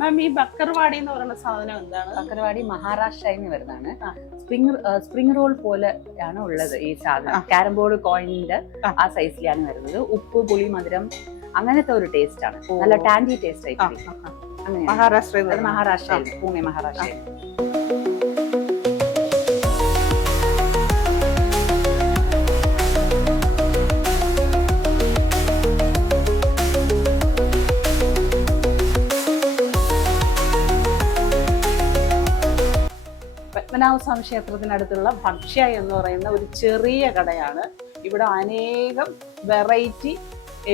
മാം ഈ ബക്കർവാടി എന്ന് പറയുന്ന സാധനം എന്താണ്? ബക്കർവാടി മഹാരാഷ്ട്രയിൽ നിന്ന് വരുന്നതാണ്. സ്പ്രിംഗ് സ്പ്രിംഗ് റോൾ പോലെ ആണ് ഉള്ളത് ഈ സാധനം. ക്യാരം ബോർഡ് കോയിനിന്റെ ആ. സൈസിലാണ് വരുന്നത്. ഉപ്പ് പുളി മധുരം അങ്ങനത്തെ ഒരു ടേസ്റ്റ് ആണ്. നല്ല ടാൻഡി ടേസ്റ്റ് ആയിട്ട് മഹാരാഷ്ട്ര മഹാരാഷ്ട്ര മഹാരാഷ്ട്രയിൽ അത് മഹാരാഷ്ട്രയിൽ പൂനെ മഹാരാഷ്ട്രയിൽ. പത്മനാഭ സ്വാമി ക്ഷേത്രത്തിനടുത്തുള്ള ഭക്ഷ്യ എന്ന് പറയുന്ന ഒരു ചെറിയ കടയാണ്. ഇവിടെ അനേകം വെറൈറ്റി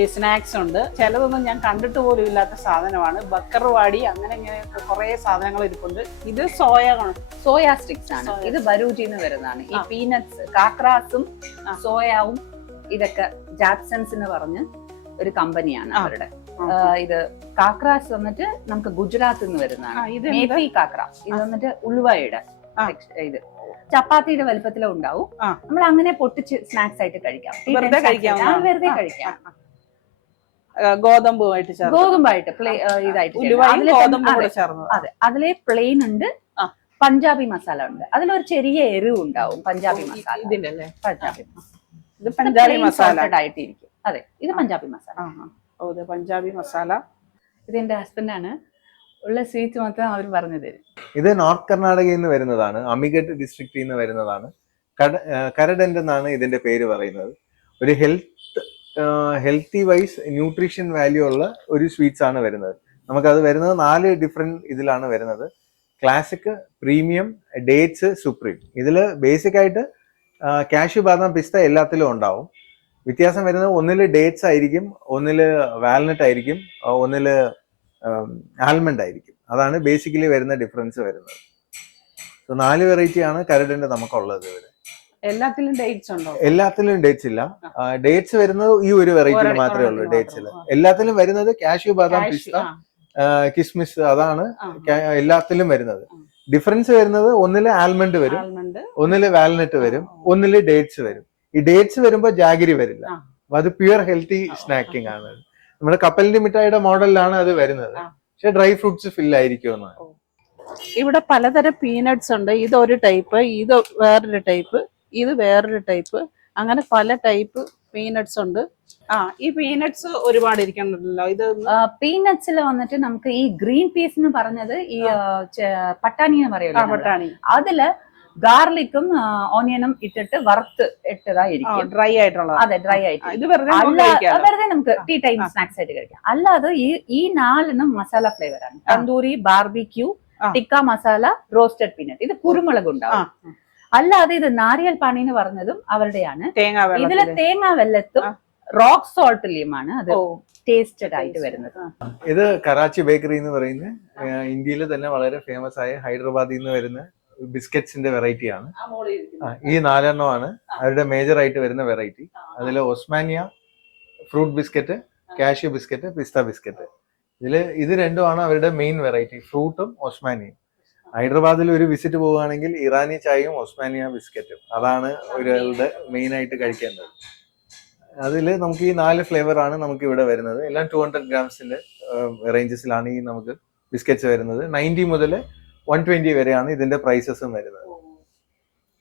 സ്നാക്സ് ഉണ്ട്. ചിലതൊന്നും ഞാൻ കണ്ടിട്ട് പോലും ഇല്ലാത്ത സാധനമാണ്. ബക്കർവാടി അങ്ങനെ ഇങ്ങനെ കുറേ സാധനങ്ങൾ ഇരിപ്പുണ്ട്. ഇത് സോയ സോയാ സ്റ്റിക്സ് ആണ്. ഇത് ബരൂജിന്ന് വരുന്നതാണ്. ഈ പീനട്സ് കാക്രാസും. സോയാവും ഇതൊക്കെ ജാപ്സൺസ് എന്ന് പറഞ്ഞ് ഒരു കമ്പനിയാണ് അവരുടെ. ഇത് കാക്രാസ് വന്നിട്ട് നമുക്ക് ഗുജറാത്തിൽ നിന്ന് വരുന്നതാണ്. കാക്ര ഇത് വന്നിട്ട് text- ഇത്. ചപ്പാത്തിയുടെ വലുപ്പത്തിലും ഉണ്ടാവും. നമ്മൾ അങ്ങനെ പൊട്ടിച്ച് സ്നാക്സ് ആയിട്ട് കഴിക്കാം. വെറുതെ. ആ, വെറുതെ കഴിക്കാം. ഗോതമ്പുമായിട്ട് ഗോതമ്പായിട്ട് പ്ലേ ഇതായിട്ട് അതെ, അതിലെ പ്ലെയിൻ ഉണ്ട്. പഞ്ചാബി മസാല ഉണ്ട്. അതിലൊരു ചെറിയ എരിവ് ഉണ്ടാവും പഞ്ചാബി മസാല. ഇതിന്റെ പഞ്ചാബി ഇത് പഞ്ചാബി മസാല. ആയിട്ടിരിക്കും. അതെ ഇത് പഞ്ചാബി മസാല. പഞ്ചാബി മസാല. ഇത് എന്റെ ഹസ്ബൻഡാണ് ഉള്ള സ്വീറ്റ് മാത്രം അവർ പറഞ്ഞു തരും. ഇത് നോർത്ത് കർണാടകയിൽ നിന്ന് വരുന്നതാണ് അമിഗഡ് ഡിസ്ട്രിക്റ്റിൽ നിന്ന് വരുന്നതാണ്. കട എന്നാണ് ഇതിന്റെ പേര് പറയുന്നത്. ഒരു health healthy wise nutrition value ഉള്ള ഒരു സ്വീറ്റ്സ് ആണ് വരുന്നത്. നമുക്കത് വരുന്നത് നാല് ഡിഫറെന്റ് ഇതിലാണ് വരുന്നത്. ക്ലാസിക് പ്രീമിയം ഡേറ്റ്സ് സുപ്രീം ഇതിൽ ബേസിക് ആയിട്ട് കാഷ്യൂ ബാദാം പിസ്ത എല്ലാത്തിലും ഉണ്ടാവും. വ്യത്യാസം വരുന്നത് ഒന്നിൽ ഡേറ്റ്സ് ആയിരിക്കും ഒന്നിൽ വാൽനട്ട് ആയിരിക്കും ഒന്നിൽ ആൽമണ്ട് ആയിരിക്കും. അതാണ് ബേസിക്കലി വരുന്ന ഡിഫറൻസ് വരുന്നത്. സോ നാല് വെറൈറ്റി ആണ് കരടിന്റെ നമുക്കുള്ളത് ഇവിടെ. എല്ലാത്തിലും ഡേറ്റ്സ് ഉണ്ടോ? എല്ലാത്തിലും ഡേറ്റ്സ് ഇല്ല. ഡേറ്റ്സ് വരുന്നത് ഈ ഒരു വെറൈറ്റിയിൽ മാത്രമേ ഉള്ളൂ ഡേറ്റ്സിൽ എല്ലാത്തിലും വരുന്നത് കാഷ്യൂ ബാദാം പിസ്ത കിസ്മിസ് അതാണ് എല്ലാത്തിലും വരുന്നത്. ഡിഫറൻസ് വരുന്നത് ഒന്നിൽ ആൽമണ്ട് വരും ഒന്നിൽ വാൽനട്ട് വരും ഒന്നിൽ ഡേറ്റ്സ് വരും. ഈ ഡേറ്റ്സ് വരുമ്പോൾ ജാഗിരി വരില്ല. അത് പ്യുവർ ഹെൽത്തി സ്നാക്കിംഗ് ആണ്. നമ്മുടെ കപ്പലിന്റെ മിഠായിയുടെ മോഡലിലാണ് അത് വരുന്നത്. പക്ഷെ ഡ്രൈ ഫ്രൂട്ട്സ് ഫിൽ ആയിരിക്കും എന്നാണ് ഇവിടെ പലതരം പീനട്സ് ഉണ്ട്. ഇതൊരു ടൈപ്പ് ഇത് വേറൊരു ടൈപ്പ് ഇത് വേറൊരു ടൈപ്പ് അങ്ങനെ പല ടൈപ്പ് പീനട്സ് ഉണ്ട്. ആ ഈ പീനട്സ് ഒരുപാട് ഇരിക്കണല്ലോ ഇത് പീനട്സിൽ വന്നിട്ട് നമുക്ക് ഈ ഗ്രീൻ പീസ് എന്ന് പറഞ്ഞത് ഈ പട്ടാണി എന്ന് പറയുന്നത്. പട്ടാണി. അതിൽ ഗാർലിക്കും ഓണിയനും ഇട്ടിട്ട് വറുത്ത് ഇട്ടതായിരിക്കും. ഡ്രൈ ആയിട്ടുള്ള അതെ ഡ്രൈ ആയിട്ട്. ഇത് വെറുതെ നമുക്ക്. വെറുതെ ടീ ടൈം. സ്നാക്സ് ആയിട്ട് കഴിക്കാം. അല്ലാതെ ഈ ഈ നാലിനും മസാല ഫ്ലേവർ ആണ്. Tandoori barbecue. Tikka masala roasted peanut ഇത് കുരുമുളക് ഉണ്ടാവും. അല്ലാതെ ഇത് നാരിയൽ പാണി എന്ന് പറഞ്ഞതും അവരുടെയാണ്. ഇതിലെ തേങ്ങാ വെല്ലത്തും. റോക്ക് സോൾട്ടിലെയുമാണ് അത് ടേസ്റ്റഡ് ആയിട്ട് വരുന്നത്. ഇത് കറാച്ചി ബേക്കറി എന്ന് പറയുന്ന ഇന്ത്യയിൽ തന്നെ വളരെ ഫേമസ് ആയ ഹൈദരാബാദിൽ നിന്ന് വരുന്ന ബിസ്ക്കറ്റ്സിന്റെ വെറൈറ്റി ആണ്. ഈ നാലെണ്ണമാണ് അവരുടെ മേജർ ആയിട്ട് വരുന്ന വെറൈറ്റി അതിൽ Osmania fruit biscuit cashew biscuit പിസ്ത ബിസ്ക്കറ്റ് ഇതിൽ ഇത് രണ്ടുമാണ് അവരുടെ മെയിൻ വെറൈറ്റി ഫ്രൂട്ടും ഒസ്മാനിയും ഹൈദരാബാദിൽ ഒരു വിസിറ്റ് പോവുകയാണെങ്കിൽ ഇറാനി ചായയും ഒസ്മാനിയ ബിസ്ക്കറ്റും. അതാണ് ഒരാളുടെ മെയിൻ ആയിട്ട് കഴിക്കേണ്ടത്. അതിൽ നമുക്ക് ഈ നാല് ഫ്ലേവർ ആണ് നമുക്ക് ഇവിടെ വരുന്നത്. എല്ലാം ടു ഹൺഡ്രഡ് ഗ്രാംസിന്റെ റേഞ്ചസിലാണ് ഈ നമുക്ക് ബിസ്ക്കറ്റ്സ് വരുന്നത്. നയന്റി മുതൽ വൺ ട്വന്റി വരെയാണ് ഇതിന്റെ പ്രൈസസും വരുന്നത്.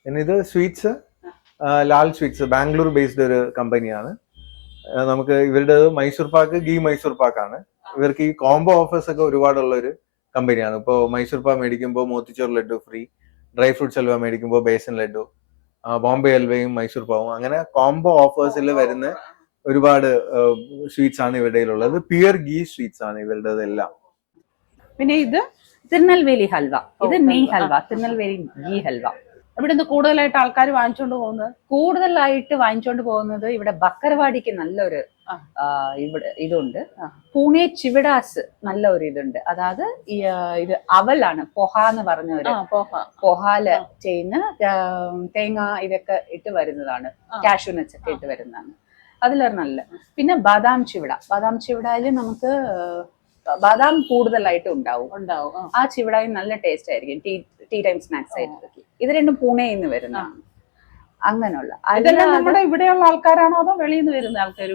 പിന്നെ ഇത് sweets Lal sweets Bangalore based ഒരു കമ്പനിയാണ് നമുക്ക് ഇവരുടെ മൈസൂർ പാക്ക് ഗീ മൈസൂർ പാക്കാണ് ഇവർക്ക് ഈ കോംബോ ഓഫേഴ്സ് ഒക്കെ ഒരുപാടുള്ള ഒരു കമ്പനിയാണ് ഇപ്പോൾ മൈസൂർ പാക്ക് മേടിക്കുമ്പോൾ motichoor laddu free dry fruits halwa മേടിക്കുമ്പോൾ ബേസൻ ലഡു ബോംബെ ഹൽവയും മൈസൂർ പാവും. അങ്ങനെ കോംബോ ഓഫേഴ്സിൽ വരുന്ന ഒരുപാട് സ്വീറ്റ്സ് ആണ് ഇവരുടെ ഉള്ളത് പ്യുവർ ഗീ സ്വീറ്റ്സ് ആണ് ഇവരുടെ എല്ലാം പിന്നെ ഇത് തിരുനെൽവേലി ഹൽവ. ഇത് നെയ് ഹൽവ. തിരുനെൽവേലി ഗീ ഹൽവ. ഇവിടെ നിന്ന് കൂടുതലായിട്ട് ആൾക്കാർ വാങ്ങിച്ചോണ്ട് പോകുന്നത് കൂടുതലായിട്ട് വാങ്ങിച്ചോണ്ട് പോകുന്നത് ഇവിടെ ബക്കർവാടിക്ക് നല്ലൊരു ഇവിടെ ഇതുണ്ട്. പൂനെ ചിവിടാസ് നല്ല ഒരു ഇതുണ്ട് അതായത് ഇത് അവലാണ് പൊഹ എന്ന് പറഞ്ഞ ഒരു പൊഹാൽ ചെയ്യുന്ന തേങ്ങ ഇതൊക്കെ ഇട്ട് വരുന്നതാണ്. കാഷ്യൂ ഒക്കെ ഇട്ട് വരുന്നതാണ്. അതിലൊരു നല്ല പിന്നെ ബാദാം ചിവിട. ബാദാം ചിവിടയിൽ നമുക്ക് ബാദാം കൂടുതലായിട്ട് ഉണ്ടാവും. ഉണ്ടാവും ആ. ചിവിടായി നല്ല ടേസ്റ്റ് ആയിരിക്കും. ടീ ടീ ടൈം സ്നാക്സ് ആയിട്ട്. ഇത് രണ്ടും പൂനെയിൽ നിന്ന് വരുന്നതാണ് അങ്ങനെയുള്ള. ഇതെല്ലാം നമ്മുടെ ഇവിടെയുള്ള ആൾക്കാരാണോ അതോ വെളിയിൽ നിന്ന് വരുന്ന ആൾക്കാർ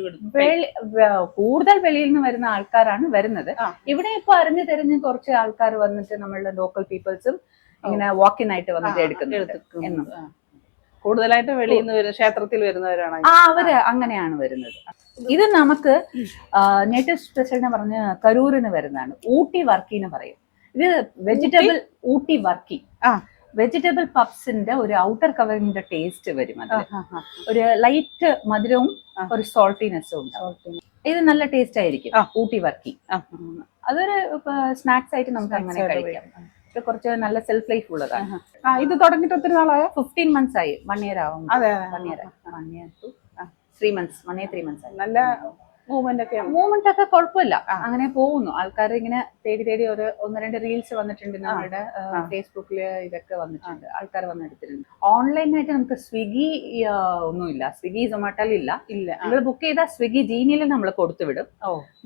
കൂടുതൽ വെളിയിൽ നിന്ന് വരുന്ന ആൾക്കാരാണ് വരുന്നത്. ഇവിടെ ഇപ്പൊ അറിഞ്ഞു തെരഞ്ഞ് കുറച്ച് ആൾക്കാർ വന്നിട്ട് നമ്മളുടെ ലോക്കൽ പീപ്പിൾസും ഇങ്ങനെ വാക്കിൻ ആയിട്ട് വന്നിട്ട് എടുക്കുന്നുണ്ട് എന്നും. കൂടുതലായിട്ട് വെളിയിൽ നിന്ന് വരുന്ന ക്ഷേത്രത്തിൽ വരുന്നവരാണ് ആ അവർ അങ്ങനെയാണ് വരുന്നത്. ഇത് നമുക്ക് നേറ്റീവ് സ്പെഷ്യൽ എന്ന് പറഞ്ഞ് കരൂരിന് വരുന്നതാണ്. ഊട്ടി വർക്കി എന്ന് പറയും. ഇത് വെജിറ്റബിൾ ഊട്ടി വർക്കി. ആ. വെജിറ്റബിൾ പപ്സിന്റെ ഒരു ഔട്ടർ കവറിന്റെ ടേസ്റ്റ് വരും അത് ഒരു ലൈറ്റ് മധുരവും ഒരു സോൾട്ടിനെസ്സും ഉണ്ട് ഇത് നല്ല ടേസ്റ്റ് ആയിരിക്കും ഊട്ടി വർക്കി. അതൊരു സ്നാക്സ് ആയിട്ട് നമുക്ക് അങ്ങനെ കഴിക്കാം. ഇത് കുറച്ച് നല്ല സെൽഫ് ലൈഫ് ഉള്ളതാണ്. ഇത് തുടങ്ങിയിട്ട് ഒത്തിരി നാളായോ? ഫിഫ്റ്റീൻ മന്ത്സ് ആയി. വൺ ഇയർ ആവും അതെ one year one year two three months one year three months ആയി. നല്ല മൂവ്മെന്റ് ഒക്കെ കുഴപ്പമില്ല. അങ്ങനെ പോകുന്നു. ആൾക്കാർ ഇങ്ങനെ തേടി തേടി ഒരു ഒന്ന് രണ്ട് റീൽസ് വന്നിട്ടുണ്ട് നമ്മുടെ. ഫേസ്ബുക്കിൽ ഇതൊക്കെ വന്നിട്ടുണ്ട്. ആൾക്കാർ വന്നെടുത്തിട്ടുണ്ട്. ഓൺലൈനായിട്ട് നമുക്ക് സ്വിഗ്ഗി ഒന്നും ഒന്നുമില്ല. സ്വിഗ്ഗി സൊമാറ്റോയിൽ ഇല്ല. ഇല്ല. നിങ്ങൾ ബുക്ക് ചെയ്താൽ സ്വിഗ്ഗി ജീനിയിൽ നമ്മൾ കൊടുത്തു വിടും.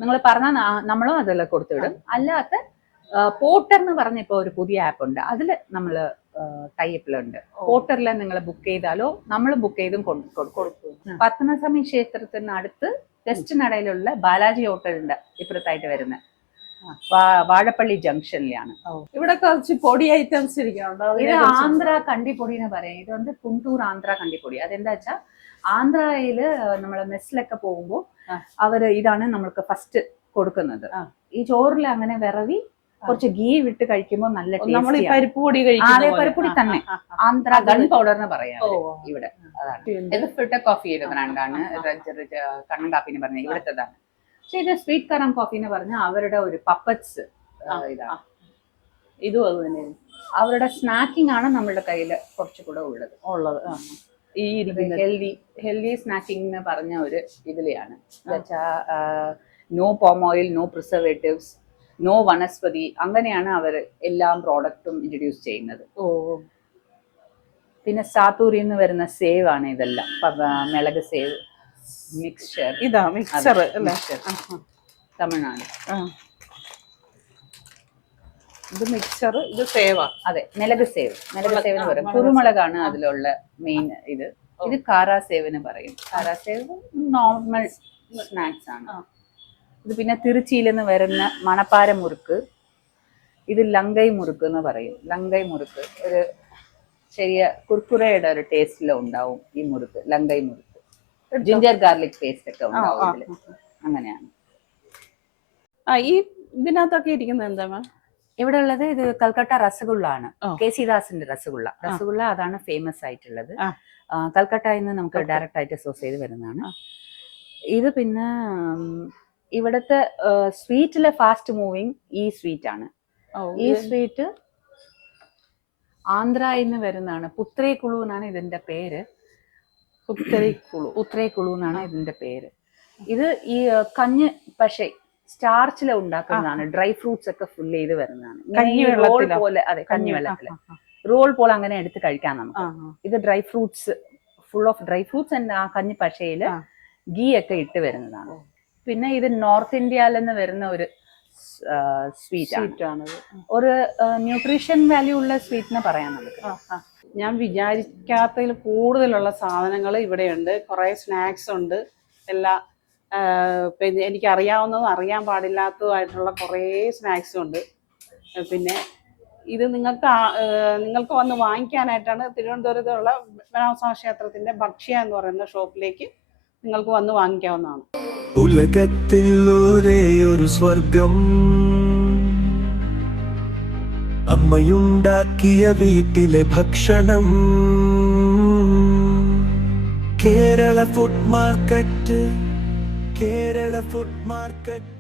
നിങ്ങൾ പറഞ്ഞാൽ നമ്മളും അതെല്ലാം കൊടുത്തു വിടും. അല്ലാത്ത പോർട്ടർ എന്ന് പറഞ്ഞപ്പോ ഒരു പുതിയ ആപ്പ് ഉണ്ട്. അതിൽ നമ്മൾ ടൈപ്പിലുണ്ട് പോർട്ടറിൽ നിങ്ങൾ ബുക്ക് ചെയ്താലോ നമ്മൾ ബുക്ക് ചെയ്തും കൊടുക്കും. പത്മനസ്വാമി ക്ഷേത്രത്തിനടുത്ത് വെസ്റ്റ് നടയിലുള്ള ബാലാജി ഹോട്ടലിന്റെ ഇപ്പുറത്തായിട്ട് വരുന്ന. വാ- വാഴപ്പള്ളി ജംഗ്ഷനിലാണ് ഇവിടെ കുറച്ച് പൊടി ഐറ്റംസ് ഇത് ആന്ധ്ര കണ്ടിപ്പൊടി എന്ന് പറയാം. ഇത് വന്ന് കുണ്ടൂർ ആന്ധ്ര കണ്ടിപ്പൊടി. അതെന്താ വെച്ചാ ആന്ധ്രയിൽ നമ്മൾ മെസ്സിലൊക്കെ പോകുമ്പോൾ ആ. അവർ ഇതാണ് നമ്മൾക്ക് ഫസ്റ്റ് കൊടുക്കുന്നത്. ഈ ചോറിൽ അങ്ങനെ വിറവി കുറച്ച് ഗീ വിട്ട് കഴിക്കുമ്പോൾ നല്ല നമ്മൾ. പരിപ്പ് പൊടി അതെ. പരിപ്പൊടി തന്നെ. ആന്ധ്ര ഗൺ പൗഡർ എന്ന് പറയാം ഇവിടെ. അതാണ്. ഇത് ഫിൽട്ടർ കോഫി ബ്രാൻഡാണ് കണ്ണൻ കാപ്പി എന്ന് പറഞ്ഞ. ഇവിടുത്തേതാണ്. പക്ഷെ ഇത് സ്വീറ്റ് കറം കോഫി എന്ന് പറഞ്ഞാൽ അവരുടെ ഒരു പപ്പറ്റ്സ് ഇതാണ്. ഇതും അത് തന്നെ. അവരുടെ സ്നാക്കിംഗ് ആണ് നമ്മുടെ കയ്യിൽ കുറച്ചുകൂടെ ഉള്ളത്. ഉള്ളത് ആ. ഈ ഹെൽതി ഹെൽതി സ്നാക്കിംഗ് എന്ന് പറഞ്ഞ ഒരു ഇതിലെയാണ്. No palm oil no preservatives no vanaspati അങ്ങനെയാണ് അവർ എല്ലാ പ്രോഡക്റ്റും ഇൻട്രൊഡ്യൂസ് ചെയ്യുന്നത്. ഓ. പിന്നെ സാത്തൂരിൽ എന്ന് വരുന്ന സേവ് ആണ് ഇതെല്ലാം. മിളക് സേവ് മിക്സ്ചർ ഇതാ ആ. തമിഴ്നാട്. ഇത് മിക്സ്ചർ ഇത് സേവ. അതെ മിളക് സേവ്. മിളക് സേവ് എന്ന് പറയും കുരുമുളകാണ് അതിലുള്ള മെയിൻ ഇത്. ഇത് കാരാ സേവ് എന്ന് പറയും. കാരാ സേവ് നോർമൽ സ്നാക്സ് ആണ്. ഇത് പിന്നെ തിരുച്ചിയിൽ നിന്ന് വരുന്ന മണപ്പാര മുറുക്ക്. ഇത് ലങ്കൈ മുറുക്ക് എന്ന് പറയും. ലങ്കൈ മുറുക്ക്. ഒരു ചെറിയ കുർക്കുറയുടെ ഒരു ടേസ്റ്റിൽ ഉണ്ടാവും ഈ മുറുക്ക് ലങ്കൈ മുറുക്ക്. ജിഞ്ചർ ഗാർലിക് പേസ്റ്റ് ഒക്കെ ഉണ്ടാവും ഇതിൽ. അങ്ങനെയാണ്. ആ ഈ ഇതിനകത്തൊക്കെ ഇരിക്കുന്നത് എന്താ മാം? ഇവിടെ ഉള്ളത് ഇത് കൽക്കട്ട റസഗുള്ള ആണ് ഓ. കെ സി ദാസിന്റെ രസഗുള്ള രസഗുള്ള അതാണ് ഫേമസ് ആയിട്ടുള്ളത്. ആ. കൽക്കട്ടയിൽ നിന്ന് നമുക്ക്. ഡയറക്റ്റ് ആയിട്ട് സോഴ്സ് ചെയ്ത് വരുന്നതാണ്. ആ. ഇത് പിന്നെ ഉം, ഇവിടുത്തെ സ്വീറ്റിലെ ഫാസ്റ്റ് മൂവിങ് ഈ സ്വീറ്റ് ആണ്. ഈ സ്വീറ്റ് ആന്ധ്രയിൽ നിന്ന് വരുന്നതാണ്. പുത്രേ കുളു എന്നാണ് ഇതിന്റെ പേര്. പുത്രേ കുളു പുത്രേ കുളു എന്നാണ് ഇതിന്റെ പേര്. ഇത് ഈ കഞ്ഞ് പക്ഷേ സ്റ്റാർച്ചിൽ ഉണ്ടാക്കുന്നതാണ്. ഡ്രൈ ഫ്രൂട്ട്സ് ഒക്കെ ഫുൾ ചെയ്ത് വരുന്നതാണ്. റോൾ പോലെ അതെ കഞ്ഞി ആ, റോൾ പോലെ അങ്ങനെ എടുത്ത് കഴിക്കാൻ നമുക്ക്. ഇത് dry fruits full of dry fruits and ആ കഞ്ഞി പശയിൽ. ഗീ ഒക്കെ ഇട്ട് വരുന്നതാണ്. പിന്നെ ഇത് നോർത്ത് ഇന്ത്യയിൽ നിന്ന് വരുന്ന ഒരു സ്വീറ്റ് ആണ്. ഒരു ന്യൂട്രീഷൻ വാല്യൂ ഉള്ള സ്വീറ്റ് എന്ന് പറയാം നമുക്ക്. ഞാൻ വിചാരിക്കാത്തതിൽ കൂടുതലുള്ള സാധനങ്ങൾ ഇവിടെയുണ്ട്. കുറേ സ്നാക്സ് ഉണ്ട്. എല്ലാ പിന്നെ എനിക്ക് അറിയാവുന്നതും അറിയാൻ പാടില്ലാത്തതുമായിട്ടുള്ള കുറേ സ്നാക്സും ഉണ്ട്. പിന്നെ ഇത് നിങ്ങൾക്ക് നിങ്ങൾക്ക് വന്ന് വാങ്ങിക്കാനായിട്ടാണ് തിരുവനന്തപുരത്തുള്ള പത്മനാഭസ്വാമി ക്ഷേത്രത്തിന്റെ ഭക്ഷ്യ എന്ന് പറയുന്ന ഷോപ്പിലേക്ക് നിങ്ങൾക്ക് വന്ന് വാങ്ങിക്കാവുന്നതാണ്. ഉലകത്തിൽ ഒരേ ഒരു സ്വർഗം അമ്മയുണ്ടാക്കിയ വീട്ടിലെ ഭക്ഷണം Kerala food market Kerala food market